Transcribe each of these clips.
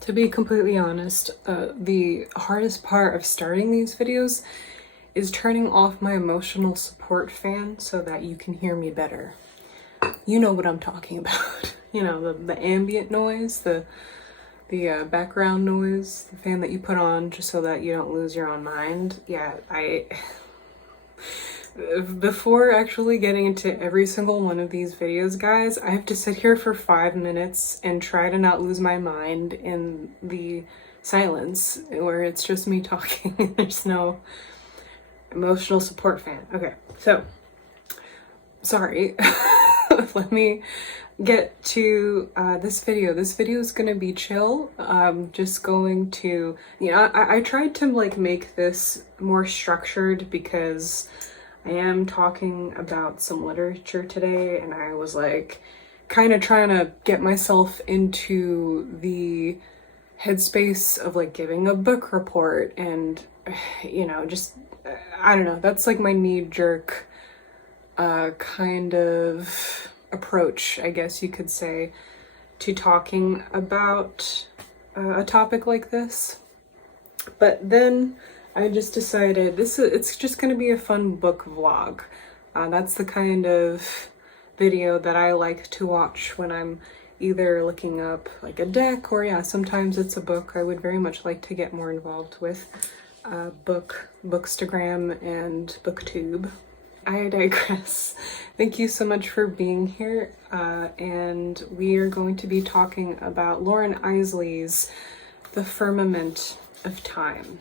To be completely honest, the hardest part of starting these videos is turning off my emotional support fan so that you can hear me better. You know what I'm talking about. You know, the ambient noise, the background noise, the fan that you put on just so that you don't lose your own mind. Yeah, before actually getting into every single one of these videos, guys, I have to sit here for 5 minutes and try to not lose my mind in the silence where it's just me talking. There's no emotional support fan. Okay, so sorry. Let me get to this video. This video is gonna be chill. I'm just going to, I tried to like make this more structured because I am talking about some literature today, and I was like kind of trying to get myself into the headspace of like giving a book report and, just, I don't know, that's like my knee-jerk kind of approach, I guess you could say, to talking about a topic like this. But then I just decided it's just going to be a fun book vlog. That's the kind of video that I like to watch when I'm either looking up like a deck or sometimes it's a book. I would very much like to get more involved with Bookstagram and BookTube. I digress. Thank you so much for being here, and we are going to be talking about Lauren Isley's The Firmament of Time.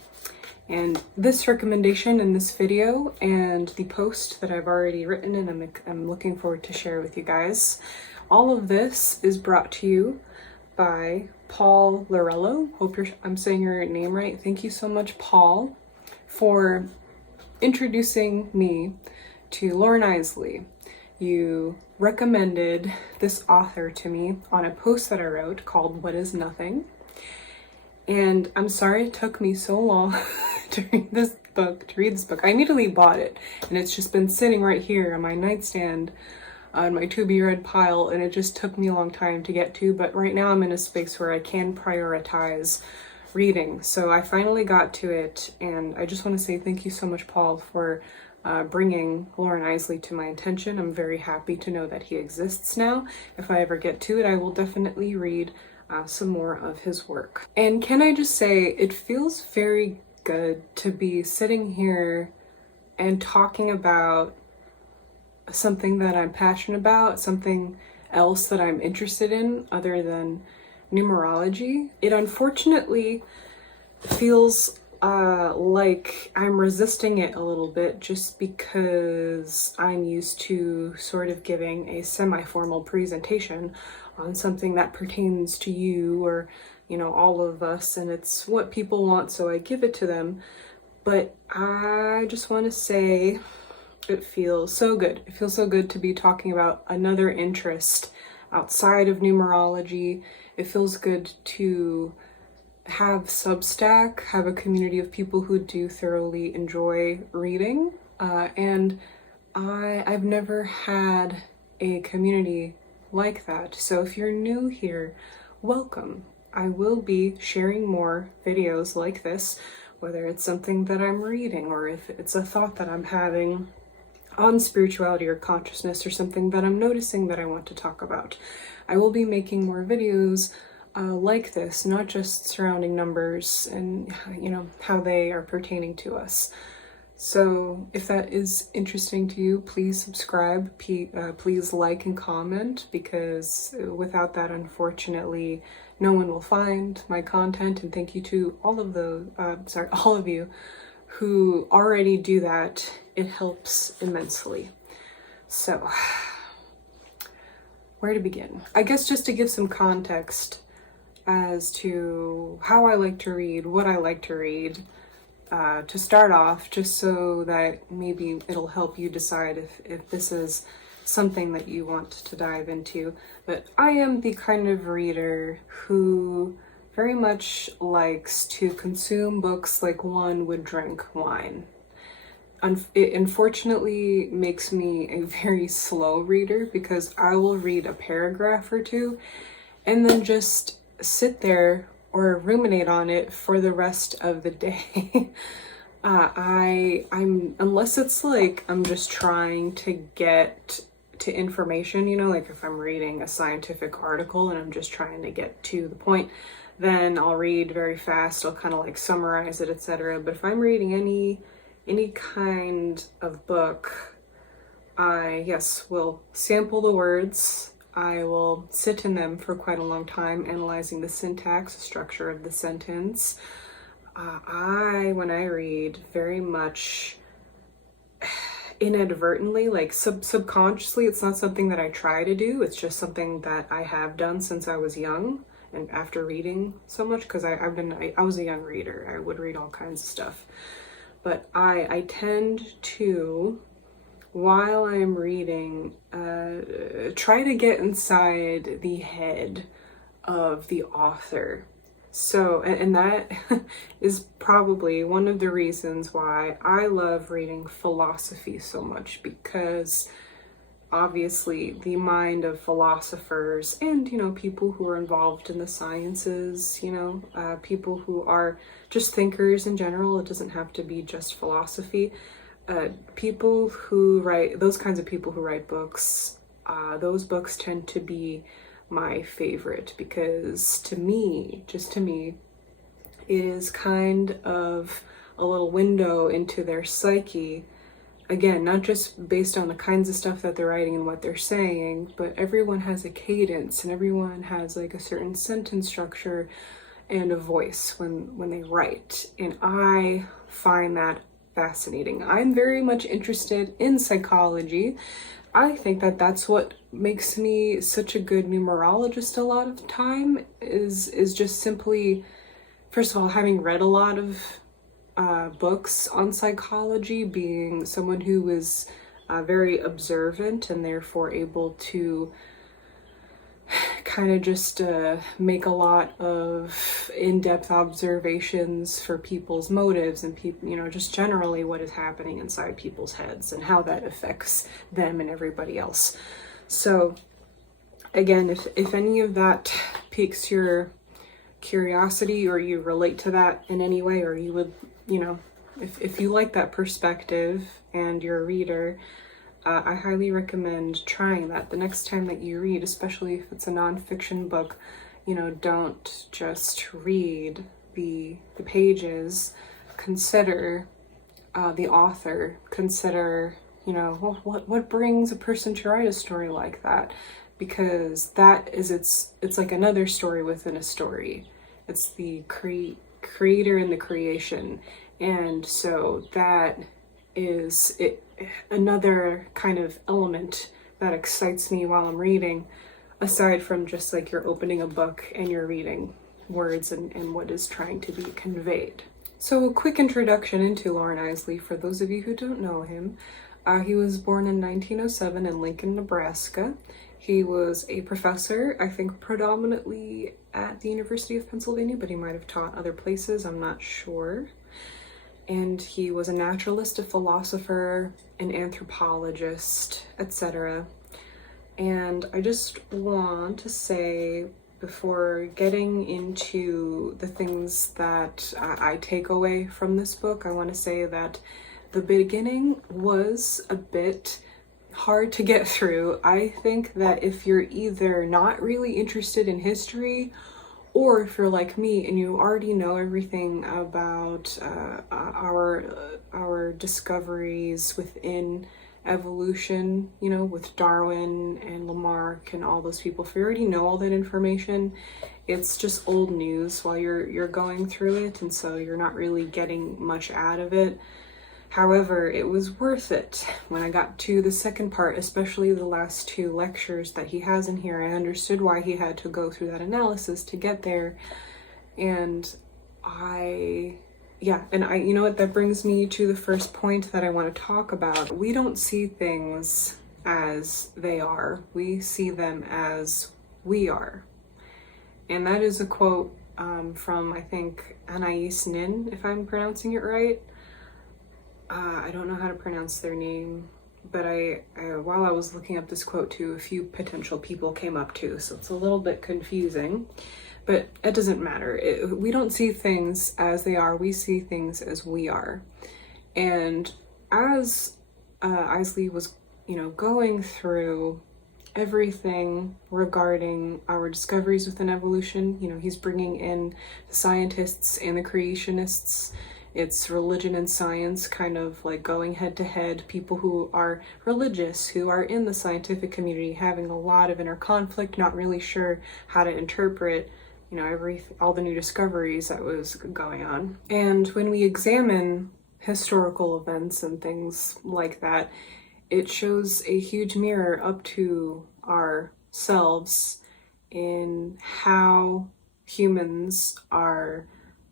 And this recommendation in this video and the post that I've already written and I'm looking forward to share with you guys, all of this is brought to you by Paul Lorello. Hope I'm saying your name right. Thank you so much, Paul, for introducing me to Lauren Isley. You recommended this author to me on a post that I wrote called What is Nothing? And I'm sorry it took me so long to read this book. I immediately bought it, and it's just been sitting right here on my nightstand on my to-be-read pile, and it just took me a long time to get to, but right now I'm in a space where I can prioritize reading. So I finally got to it, and I just want to say thank you so much, Paul, for bringing Lauren Isley to my attention. I'm very happy to know that he exists now. If I ever get to it, I will definitely read some more of his work. And can I just say, it feels very good to be sitting here and talking about something that I'm passionate about, something else that I'm interested in other than numerology. It unfortunately feels like I'm resisting it a little bit just because I'm used to sort of giving a semi-formal presentation on something that pertains to you or, all of us, and it's what people want, so I give it to them. But I just want to say it feels so good. It feels so good to be talking about another interest outside of numerology. It feels good to have Substack, have a community of people who do thoroughly enjoy reading. And I've never had a community like that. So if you're new here, welcome. I will be sharing more videos like this, whether it's something that I'm reading or if it's a thought that I'm having on spirituality or consciousness or something that I'm noticing that I want to talk about. I will be making more videos like this, not just surrounding numbers and how they are pertaining to us. So if that is interesting to you, please subscribe, please like and comment, because without that, unfortunately, no one will find my content. And thank you to all of you who already do that. It helps immensely. So where to begin? I guess just to give some context as to how I like to read, what I like to read, to start off, just so that maybe it'll help you decide if this is something that you want to dive into. But I am the kind of reader who very much likes to consume books like one would drink wine. It unfortunately makes me a very slow reader because I will read a paragraph or two and then just sit there or ruminate on it for the rest of the day. I'm unless it's like I'm just trying to get to information, you know, like if I'm reading a scientific article and I'm just trying to get to the point, then I'll read very fast. I'll kind of like summarize it, etc. But if I'm reading any kind of book, I, yes, will sample the words. I will sit in them for quite a long time, analyzing the syntax, the structure of the sentence. When I read, very much inadvertently, like subconsciously, it's not something that I try to do. It's just something that I have done since I was young, and after reading so much, because I was a young reader. I would read all kinds of stuff, but I tend to, while I'm reading, try to get inside the head of the author. So, and that is probably one of the reasons why I love reading philosophy so much, because obviously the mind of philosophers and, you know, people who are involved in the sciences, you know, people who are just thinkers in general, it doesn't have to be just philosophy. People who write, those kinds of people who write books, those books tend to be my favorite, because to me, just to me, it is kind of a little window into their psyche. Again, not just based on the kinds of stuff that they're writing and what they're saying, but everyone has a cadence and everyone has like a certain sentence structure and a voice when they write. And I find that fascinating. I'm very much interested in psychology. I think that that's what makes me such a good numerologist a lot of the time, is just simply, first of all, having read a lot of books on psychology, being someone who was very observant and therefore able to kind of just make a lot of in-depth observations for people's motives and people, you know, just generally what is happening inside people's heads and how that affects them and everybody else. So again, if any of that piques your curiosity, or you relate to that in any way, or you would, you know, if you like that perspective and you're a reader, I highly recommend trying that the next time that you read, especially if it's a nonfiction book. You know, don't just read the pages. Consider the author. Consider, you know, what brings a person to write a story like that, because that is it's like another story within a story. It's the creator and the creation, and so that is it. Another kind of element that excites me while I'm reading, aside from just like you're opening a book and you're reading words and what is trying to be conveyed. So a quick introduction into Loren Eiseley for those of you who don't know him. He was born in 1907 in Lincoln, Nebraska. He was a professor, I think predominantly at the University of Pennsylvania, but he might have taught other places, I'm not sure. And he was a naturalist, a philosopher, an anthropologist, etc. And I just want to say, before getting into the things that I take away from this book, I want to say that the beginning was a bit hard to get through. I think that if you're either not really interested in history, or if you're like me and you already know everything about our discoveries within evolution, you know, with Darwin and Lamarck and all those people, if you already know all that information, it's just old news while you're going through it, and so you're not really getting much out of it. However, it was worth it when I got to the second part, especially the last two lectures that he has in here. I understood why he had to go through that analysis to get there. And you know what, that brings me to the first point that I want to talk about. We don't see things as they are. We see them as we are. And that is a quote from, I think, Anais Nin, if I'm pronouncing it right. I don't know how to pronounce their name, but while I was looking up this quote too, a few potential people came up too, so it's a little bit confusing. but it doesn't matter. We don't see things as they are, we see things as we are. And as Isley was, going through everything regarding our discoveries within evolution, he's bringing in the scientists and the creationists. It's religion and science kind of like going head to head, people who are religious, who are in the scientific community, having a lot of inner conflict, not really sure how to interpret, all the new discoveries that was going on. And when we examine historical events and things like that, it shows a huge mirror up to ourselves in how humans are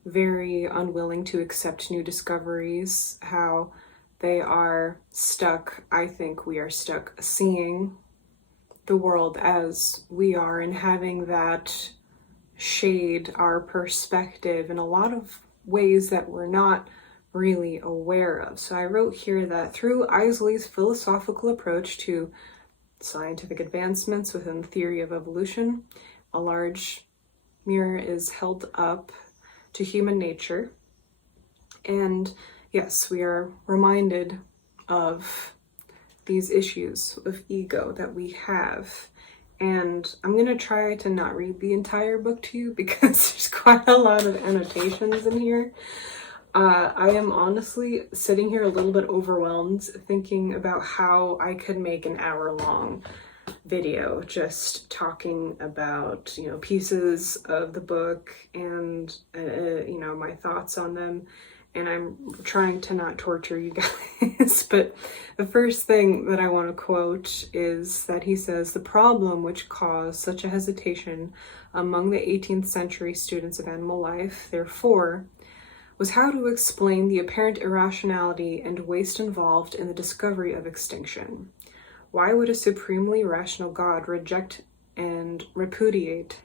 very unwilling to accept new discoveries, how they are stuck. I think we are stuck seeing the world as we are and having that shade our perspective in a lot of ways that we're not really aware of. So I wrote here that through Isley's philosophical approach to scientific advancements within the theory of evolution, a large mirror is held up to human nature. And yes, we are reminded of these issues of ego that we have. And I'm going to try to not read the entire book to you because there's quite a lot of annotations in here. I am honestly sitting here a little bit overwhelmed thinking about how I could make an hour-long video just talking about, pieces of the book and, my thoughts on them. And I'm trying to not torture you guys. But the first thing that I want to quote is that he says, "The problem which caused such a hesitation among the 18th century students of animal life, therefore, was how to explain the apparent irrationality and waste involved in the discovery of extinction. Why would a supremely rational God reject and repudiate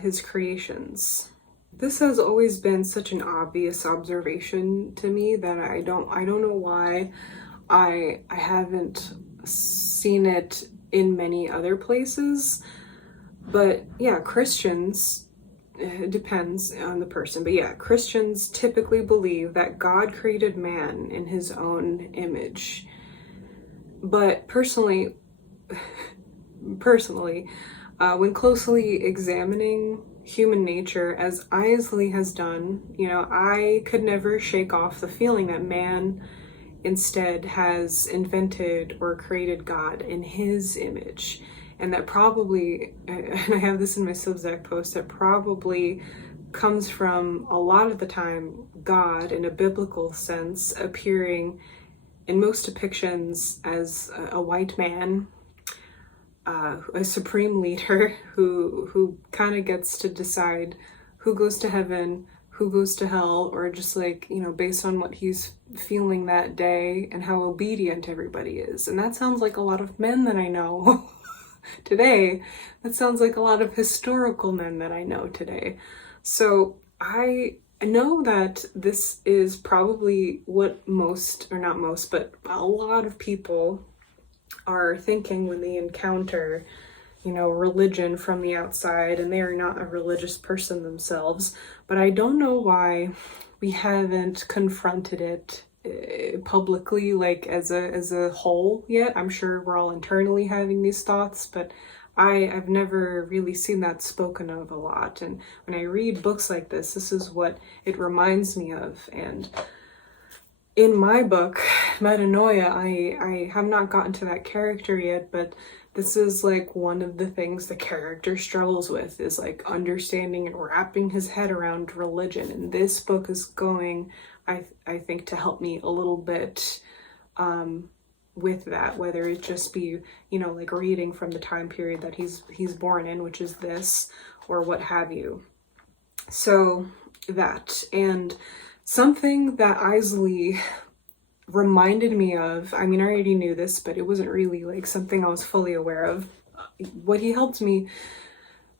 his creations?" This has always been such an obvious observation to me that I don't know why I haven't seen it in many other places. But yeah, Christians, it depends on the person, but yeah, Christians typically believe that God created man in his own image. But personally, when closely examining human nature, as Isley has done, I could never shake off the feeling that man instead has invented or created God in his image. And that probably, and I have this in my Substack post, that probably comes from a lot of the time God in a biblical sense appearing in most depictions as a white man, a supreme leader who kind of gets to decide who goes to heaven, who goes to hell, or just based on what he's feeling that day and how obedient everybody is. And that sounds like a lot of men that I know today. That sounds like a lot of historical men that I know today. So I know that this is probably what most, or not most, but a lot of people are thinking when they encounter, religion from the outside, and they are not a religious person themselves. But I don't know why we haven't confronted it publicly, as a whole yet. I'm sure we're all internally having these thoughts, but I've never really seen that spoken of a lot. And when I read books like this is what it reminds me of. And in my book, Metanoia, I have not gotten to that character yet, but this is one of the things the character struggles with, is understanding and wrapping his head around religion. And this book is going, I think, to help me a little bit with that, whether it just be, reading from the time period that he's born in, which is this, or what have you. So that, and something that Isley reminded me of, I already knew this, but it wasn't really something I was fully aware of. What he helped me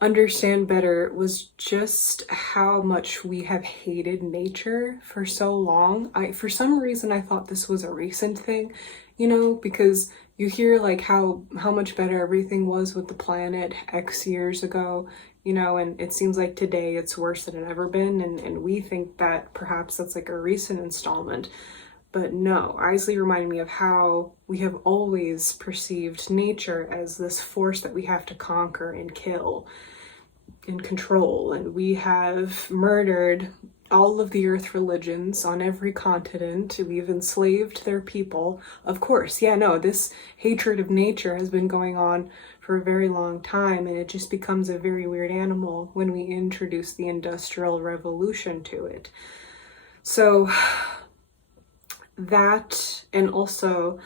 understand better was just how much we have hated nature for so long. For some reason, I thought this was a recent thing, because you hear how much better everything was with the planet X years ago. you know, and it seems like today it's worse than it ever been, and we think that perhaps that's like a recent installment. But no, Isley reminded me of how we have always perceived nature as this force that we have to conquer and kill and control. And we have murdered all of the earth religions on every continent. We've enslaved their people. Of course, yeah, no, this hatred of nature has been going on for a very long time, and it just becomes a very weird animal when we introduce the Industrial Revolution to it. So that, and also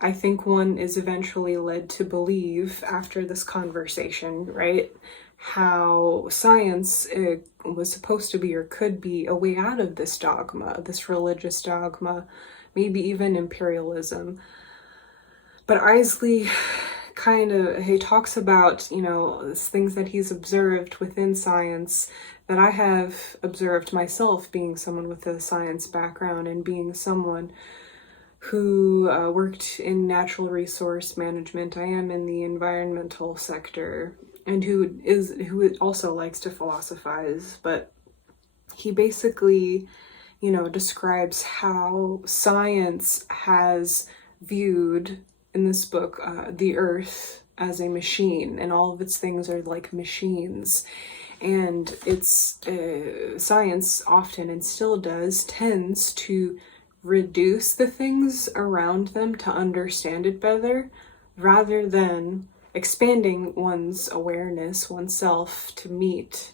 I think one is eventually led to believe after this conversation, right, how science was supposed to be or could be a way out of this dogma, this religious dogma, maybe even imperialism. But Isley he talks about, you know, things that he's observed within science that I have observed myself, being someone with a science background and being someone who worked in natural resource management. I am in the environmental sector, and who also likes to philosophize. But he basically, you know, describes how science has viewed in this book the earth as a machine, and all of its things are like machines. And it's science often, and still does, tends to reduce the things around them to understand it better, rather than expanding one's awareness, oneself, to meet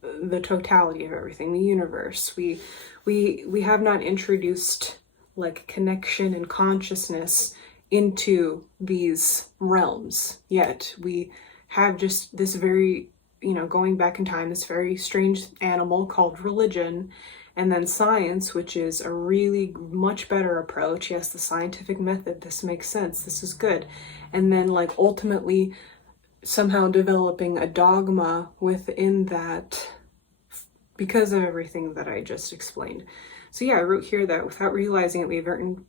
the totality of everything, the universe. We have not introduced like connection and consciousness into these realms yet. We have just this very, you know, going back in time, this very strange animal called religion, and then science, which is a really much better approach. Yes, the scientific method, this makes sense, this is good. And then like ultimately somehow developing a dogma within that because of everything that I just explained. So yeah, I wrote here that without realizing it, we've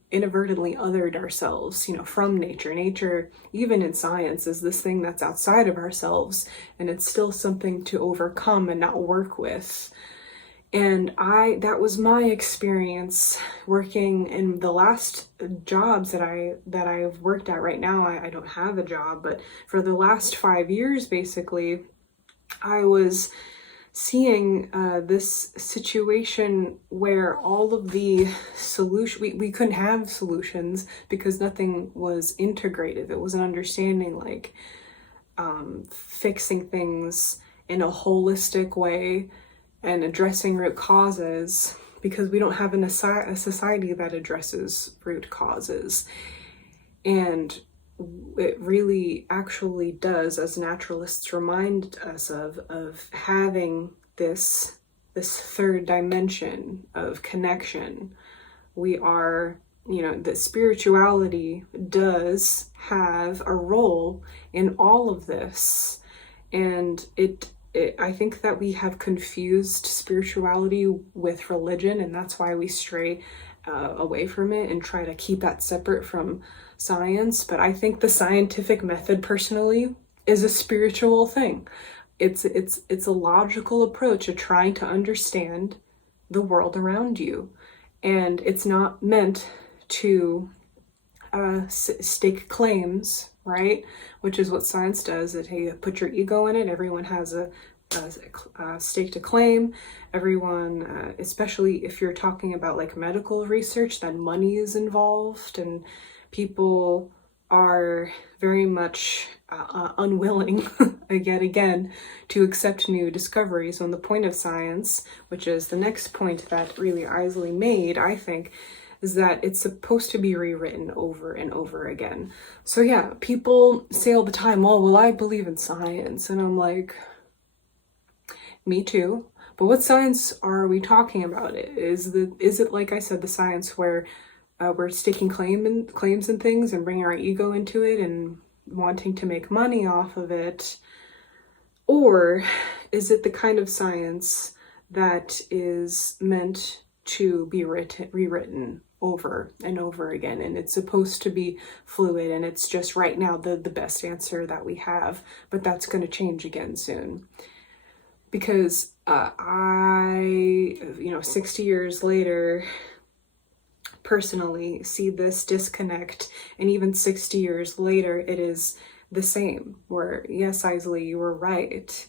inadvertently othered ourselves, you know, from nature. Nature, even in science, is this thing that's outside of ourselves, and it's still something to overcome and not work with. And that was my experience working in the last jobs that I've worked at. Right now, I don't have a job, but for the last 5 years, basically, I was seeing this situation where all of the we couldn't have solutions because nothing was integrated. It was an understanding, like fixing things in a holistic way and addressing root causes, because we don't have a society that addresses root causes. And it really actually does, as naturalists remind us of having this third dimension of connection. We are, you know, that spirituality does have a role in all of this. And I think that we have confused spirituality with religion, and that's why we stray away from it and try to keep that separate from science. But I think the scientific method, personally, is a spiritual thing. It's a logical approach of trying to understand the world around you, and it's not meant to stake claims, right? Which is what science does. That, hey, put your ego in it. Everyone has a stake to claim. Everyone, especially if you're talking about like medical research, then money is involved, and people are very much unwilling again to accept new discoveries. When the point of science, which is the next point that really Isley made, I think, is that it's supposed to be rewritten over and over again. So yeah, people say all the time, well, I believe in science. And I'm like, me too. But what science are we talking about? Is it, like I said, the science where we're staking claims and things and bringing our ego into it and wanting to make money off of it? Or is it the kind of science that is meant to be rewritten over and over again, and it's supposed to be fluid, and it's just right now the best answer that we have, but that's going to change again soon. Because I 60 years later personally see this disconnect, and even 60 years later it is the same, where yes, Isley, you were right,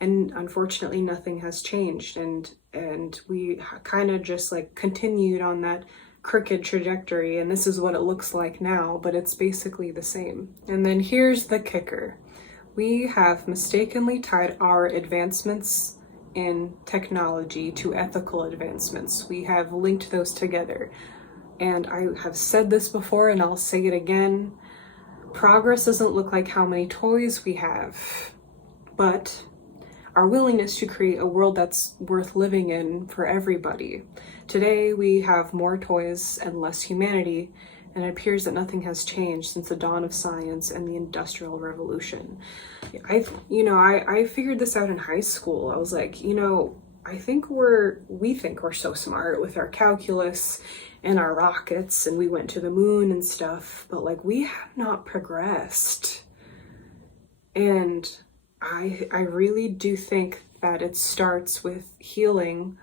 and unfortunately nothing has changed, and we kind of just like continued on that crooked trajectory, and this is what it looks like now, but it's basically the same. And then here's the kicker: we have mistakenly tied our advancements in technology to ethical advancements. We have linked those together. And I have said this before, and I'll say it again. Progress doesn't look like how many toys we have, but our willingness to create a world that's worth living in for everybody. Today, we have more toys and less humanity, and it appears that nothing has changed since the dawn of science and the Industrial Revolution. I figured this out in high school. I was like, we think we're so smart with our calculus and our rockets, and we went to the moon and stuff, but like, we have not progressed. And I really do think that it starts with healing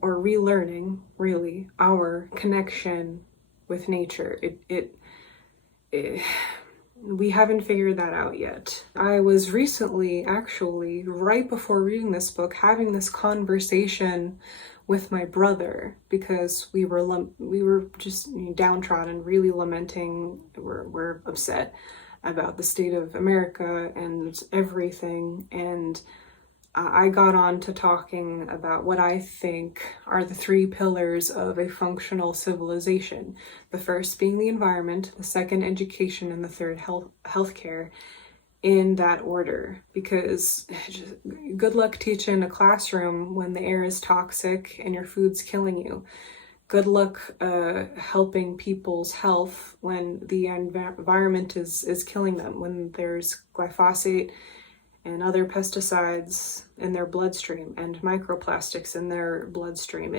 or relearning, really, our connection with nature. We haven't figured that out yet. I was recently, actually, right before reading this book, having this conversation with my brother, because we were just downtrodden, really lamenting. We're upset about the state of America and everything, and I got on to talking about what I think are the 3 pillars of a functional civilization. The first being the environment, the second education, and the third healthcare, in that order. Because good luck teaching a classroom when the air is toxic and your food's killing you. Good luck helping people's health when the environment is killing them, when there's glyphosate and other pesticides in their bloodstream and microplastics in their bloodstream.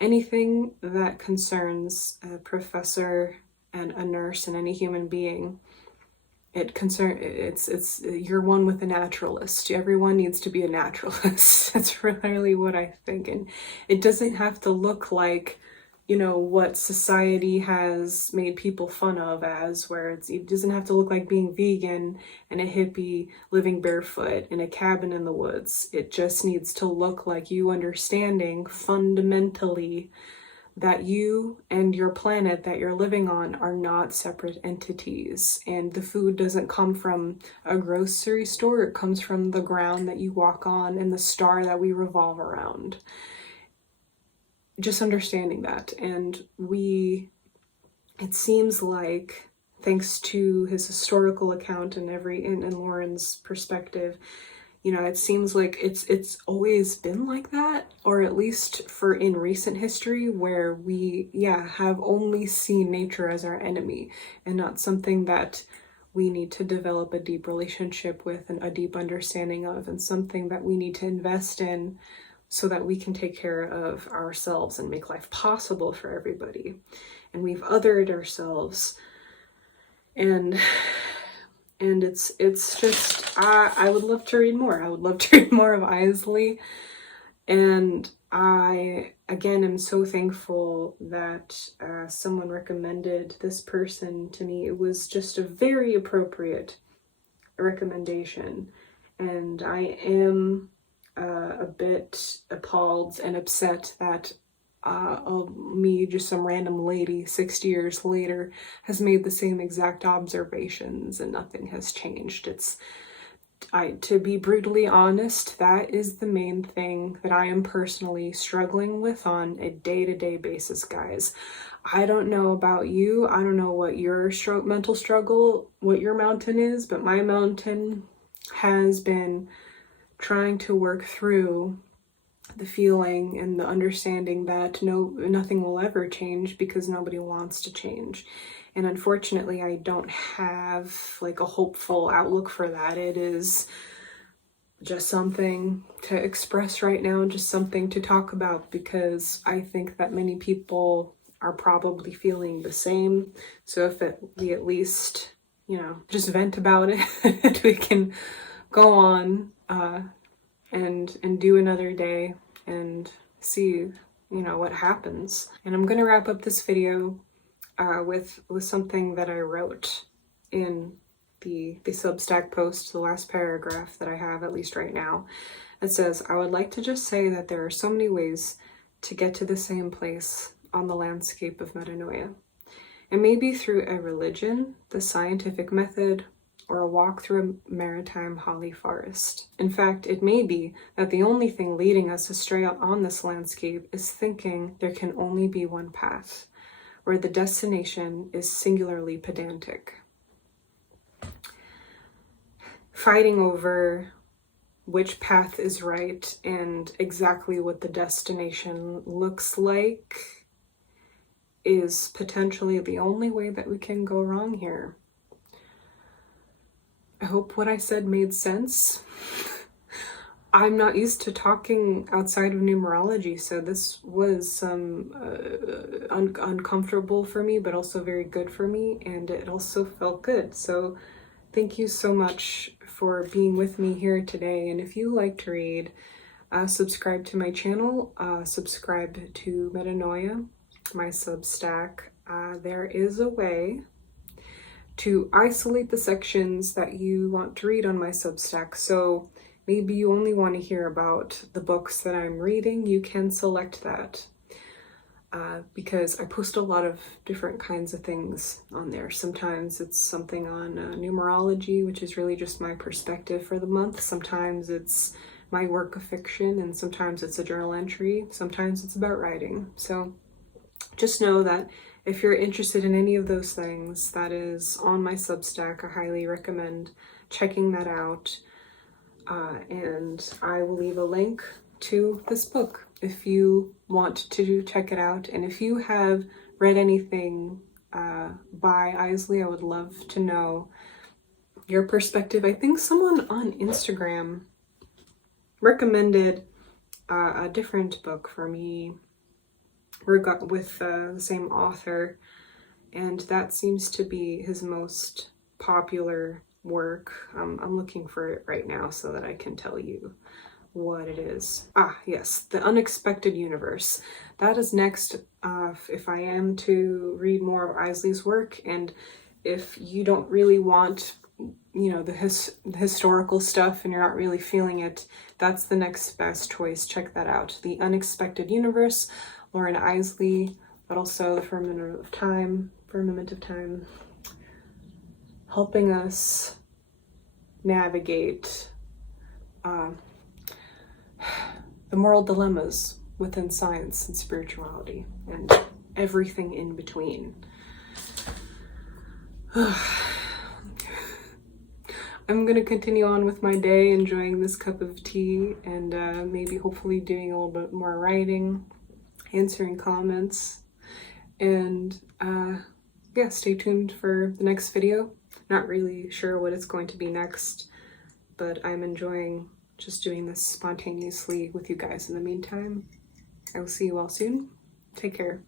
Anything that concerns a professor and a nurse and any human being, you're one with a naturalist. Everyone needs to be a naturalist. That's really what I think. And it doesn't have to look like, what society has made people fun of as, where it doesn't have to look like being vegan and a hippie living barefoot in a cabin in the woods. It just needs to look like you understanding fundamentally that you and your planet that you're living on are not separate entities, and the food doesn't come from a grocery store. It comes from the ground that you walk on and the star that we revolve around. Just understanding that. And it seems like, thanks to his historical account and in Lauren's perspective, it seems like it's always been like that, or at least in recent history, where we have only seen nature as our enemy and not something that we need to develop a deep relationship with and a deep understanding of, and something that we need to invest in so that we can take care of ourselves and make life possible for everybody. And we've othered ourselves, and it's just, I would love to read more. I would love to read more of Isley. And I, again, am so thankful that someone recommended this person to me. It was just a very appropriate recommendation. And I am a bit appalled and upset that me, just some random lady 60 years later, has made the same exact observations and nothing has changed. To be brutally honest, that is the main thing that I am personally struggling with on a day-to-day basis, guys. I don't know about you. I don't know what your mental struggle, what your mountain is, but my mountain has been trying to work through the feeling and the understanding that nothing will ever change because nobody wants to change. And unfortunately, I don't have like a hopeful outlook for that. It is just something to express right now, just something to talk about, because I think that many people are probably feeling the same. So if we at least, just vent about it, we can go on and do another day and see, what happens. And I'm gonna wrap up this video with something that I wrote in the Substack post, the last paragraph that I have, at least right now. It says, "I would like to just say that there are so many ways to get to the same place on the landscape of metanoia. It may be through a religion, the scientific method, or a walk through a maritime holly forest. In fact, it may be that the only thing leading us astray on this landscape is thinking there can only be one path, where the destination is singularly pedantic. Fighting over which path is right and exactly what the destination looks like is potentially the only way that we can go wrong here." I hope what I said made sense. I'm not used to talking outside of numerology, so this was uncomfortable for me, but also very good for me, and it also felt good. So thank you so much for being with me here today. And if you like to read, subscribe to my channel, subscribe to Metanoia, my Substack. There is a way to isolate the sections that you want to read on my Substack. So maybe you only want to hear about the books that I'm reading. You can select that because I post a lot of different kinds of things on there. Sometimes it's something on numerology, which is really just my perspective for the month. Sometimes it's my work of fiction, and sometimes it's a journal entry. Sometimes it's about writing. So just know that if you're interested in any of those things, that is on my Substack. I highly recommend checking that out. And I will leave a link to this book if you want to check it out. And if you have read anything by Isley, I would love to know your perspective. I think someone on Instagram recommended a different book for me with the same author, and that seems to be his most popular work. I'm looking for it right now so that I can tell you what it is. Yes, The Unexpected Universe. That is next if I am to read more of Isley's work, and if you don't really want the historical stuff and you're not really feeling it, that's the next best choice. Check that out. The Unexpected Universe, Lauren Isley, but also the Firmament of Time, helping us navigate the moral dilemmas within science and spirituality and everything in between. I'm gonna continue on with my day, enjoying this cup of tea, and maybe hopefully doing a little bit more writing, answering comments, and yeah, stay tuned for the next video. Not really sure what it's going to be next, but I'm enjoying just doing this spontaneously with you guys in the meantime. I will see you all soon. Take care.